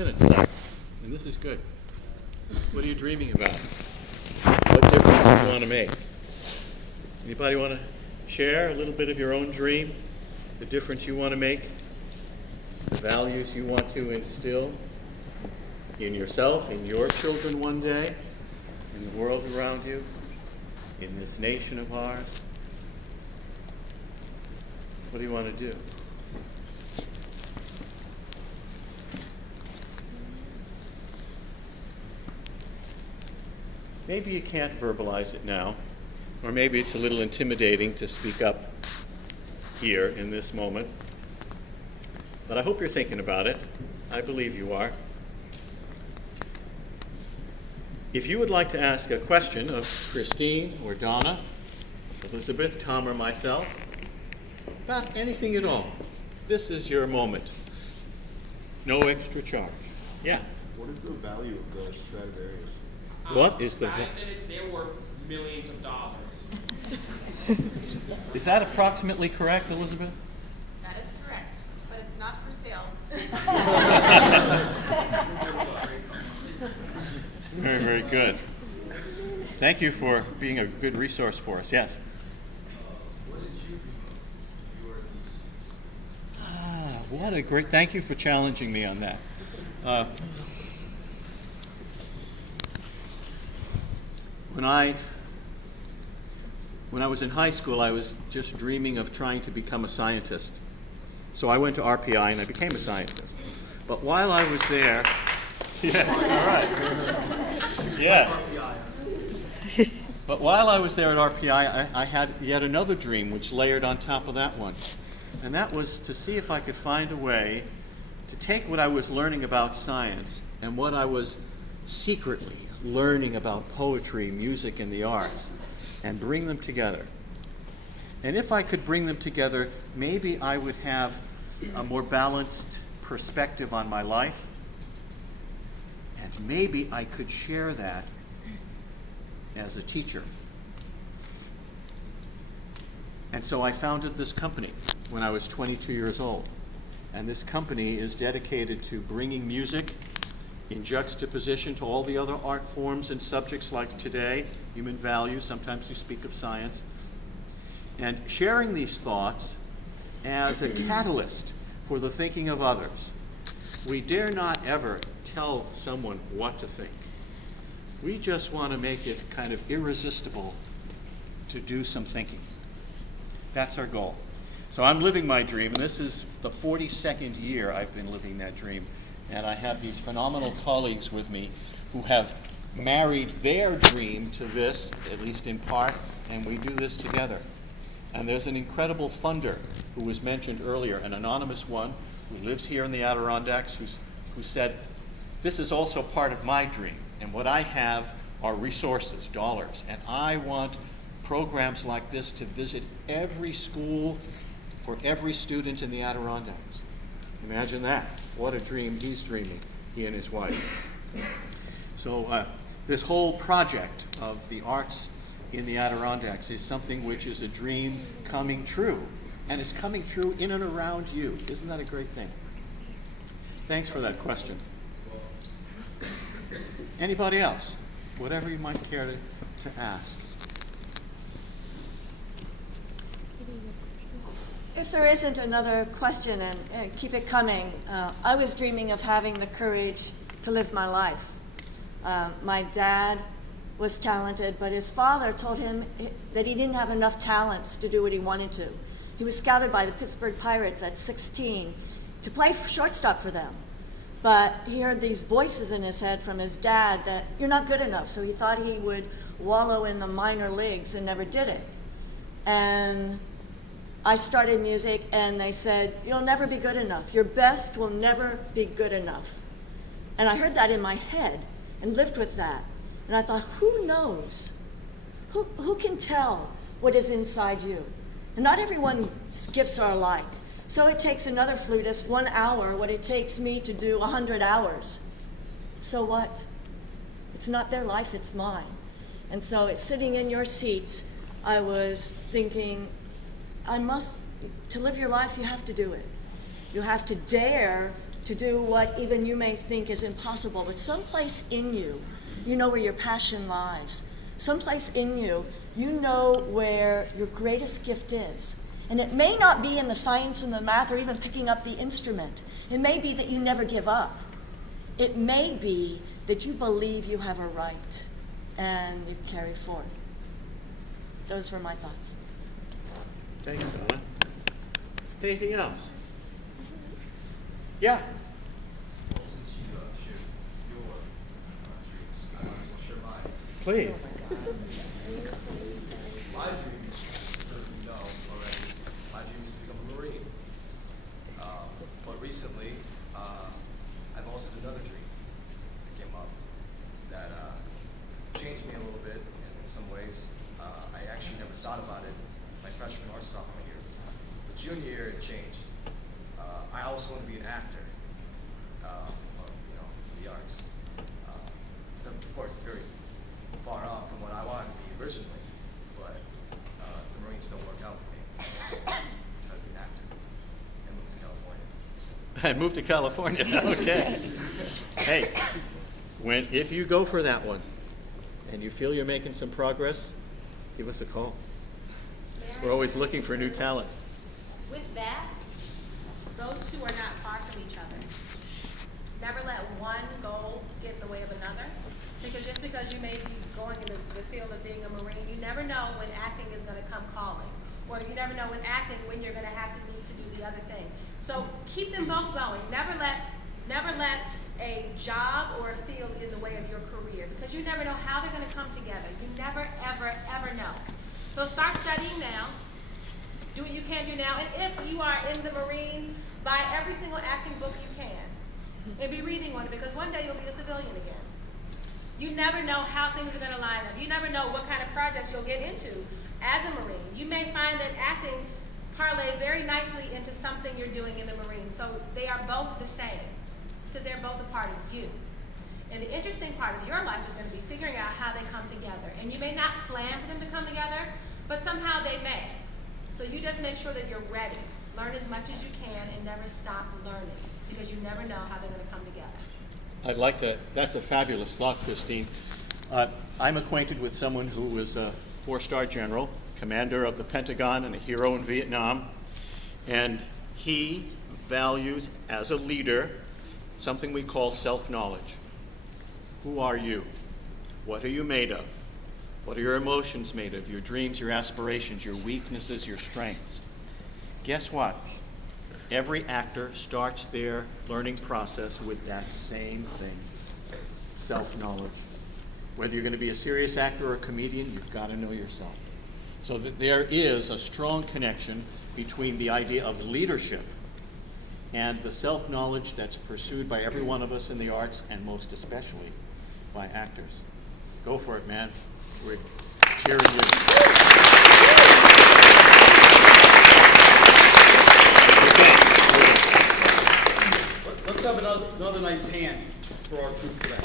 minutes now, and this is good. What are you dreaming about? What difference do you want to make? Anybody want to share a little bit of your own dream? The difference you want to make? The values you want to instill in yourself, in your children one day, in the world around you, in this nation of ours? What do you want to do? Maybe you can't verbalize it now, or maybe it's a little intimidating to speak up here in this moment. But I hope you're thinking about it. I believe you are. If you would like to ask a question of Christine or Donna, Elizabeth, Tom, or myself, about anything at all, this is your moment. No extra charge. Yeah? What is the value of the Stradivarius? What is the fact that they're worth millions of dollars. Is that approximately correct, Elizabeth? That is correct, but it's not for sale. Very, very good. Thank you for being a good resource for us. Yes? What did you dream of? You were in these seats. What a great, thank you for challenging me on that. When I was in high school, I was just dreaming of trying to become a scientist. So I went to RPI and I became a scientist. But while I was there, yeah, all right. Yes. But while I was there at RPI, I had yet another dream which layered on top of that one. And that was to see if I could find a way to take what I was learning about science and what I was secretly learning about poetry, music, and the arts, and bring them together. And if I could bring them together, maybe I would have a more balanced perspective on my life, and maybe I could share that as a teacher. And so I founded this company when I was 22 years old. And this company is dedicated to bringing music in juxtaposition to all the other art forms and subjects like today, human values, sometimes you speak of science, and sharing these thoughts as a catalyst for the thinking of others. We dare not ever tell someone what to think. We just want to make it kind of irresistible to do some thinking. That's our goal. So I'm living my dream, and this is the 42nd year I've been living that dream. And I have these phenomenal colleagues with me who have married their dream to this, at least in part, and we do this together. And there's an incredible funder who was mentioned earlier, an anonymous one who lives here in the Adirondacks, who said, this is also part of my dream, and what I have are resources, dollars, and I want programs like this to visit every school for every student in the Adirondacks. Imagine that. What a dream he's dreaming, he and his wife. So this whole project of the arts in the Adirondacks is something which is a dream coming true. And it's coming true in and around you. Isn't that a great thing? Thanks for that question. Anybody else? Whatever you might care to ask. If there isn't another question, and keep it coming, I was dreaming of having the courage to live my life. My dad was talented, but his father told him that he didn't have enough talents to do what he wanted to. He was scouted by the Pittsburgh Pirates at 16 to play shortstop for them. But he heard these voices in his head from his dad that you're not good enough, so he thought he would wallow in the minor leagues and never did it. And I started music, and they said, you'll never be good enough. Your best will never be good enough. And I heard that in my head and lived with that. And I thought, who knows? Who can tell what is inside you? And not everyone's gifts are alike. So it takes another flutist 1 hour what it takes me to do 100 hours. So what? It's not their life, it's mine. And so it's sitting in your seats, I was thinking, to live your life, you have to do it. You have to dare to do what even you may think is impossible, but someplace in you, you know where your passion lies. Someplace in you, you know where your greatest gift is. And it may not be in the science and the math or even picking up the instrument. It may be that you never give up. It may be that you believe you have a right and you carry forth. Those were my thoughts. Thanks, Donna. Anything else? Yeah. Well, since you shared your dreams, I might as well share mine. Please. My dream, as you know already, my dream is to become a Marine. But recently, I've also had another dream that came up that changed me a little bit in some ways. I actually never thought about it my freshman or sophomore year. But junior year, it changed. I also want to be an actor, or, the arts. So of course, it's very far off from what I wanted to be originally, but the Marines don't work out for me. Try to be an actor and move to California. I moved to California. Okay. Hey, if you go for that one and you feel you're making some progress, give us a call. We're always looking for new talent. With that, those two are not far from each other. Never let one goal get in the way of another, because just because you may be going in the field of being a Marine, you never know when acting is going to come calling, or you never know when acting when you're going to have to need to do the other thing. So keep them both going. Never let a job or a field get in the way of your career, because you never know how they're going to come together. You never, ever, ever know. So start studying now. Do what you can do now. And if you are in the Marines, buy every single acting book you can. And be reading one, because one day you'll be a civilian again. You never know how things are going to line up. You never know what kind of project you'll get into as a Marine. You may find that acting parlays very nicely into something you're doing in the Marines. So they are both the same, because they're both a part of you. And the interesting part of your life is going to be figuring out how they come together. And you may not plan for them to come together, but somehow they may. So you just make sure that you're ready. Learn as much as you can and never stop learning, because you never know how they're going to come together. I'd like to, that's a fabulous thought, Christine. I'm acquainted with someone who was a 4-star general, commander of the Pentagon and a hero in Vietnam. And he values, as a leader, something we call self-knowledge. Who are you? What are you made of? What are your emotions made of? Your dreams, your aspirations, your weaknesses, your strengths. Guess what? Every actor starts their learning process with that same thing, self-knowledge. Whether you're going to be a serious actor or a comedian, you've got to know yourself. So that there is a strong connection between the idea of leadership and the self-knowledge that's pursued by every one of us in the arts, and most especially by actors. Go for it, man. We're cheering you. Let's have another nice hand for our troop today.